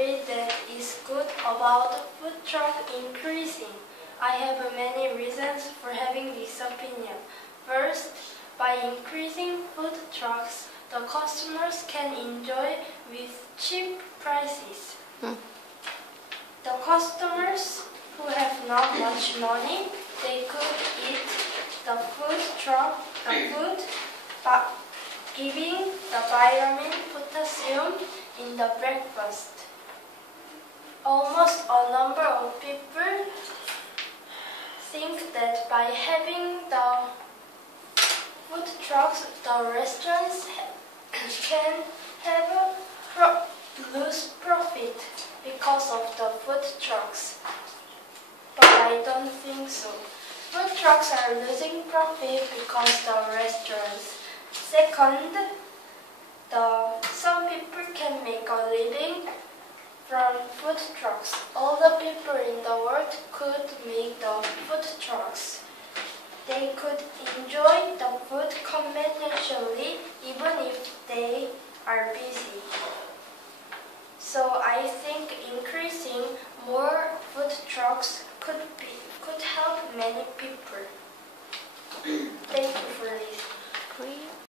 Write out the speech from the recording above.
agree that is good about food truck increasing. I have many reasons for having this opinion. First, by increasing food trucks, the customers can enjoy with cheap prices. The customers who have not much money, they could eat the food truck, but giving the vitamin potassium in the breakfast. Almost a number of people think that by having the food trucks, the restaurants can lose profit because of the food trucks. But I don't think so. Food trucks are losing profit because the restaurants. Second, some people can make a living from food trucks. All the people in the world could make the food trucks. They could enjoy the food conveniently even if they are busy. So I think increasing more food trucks could help many people. Thank you for listening.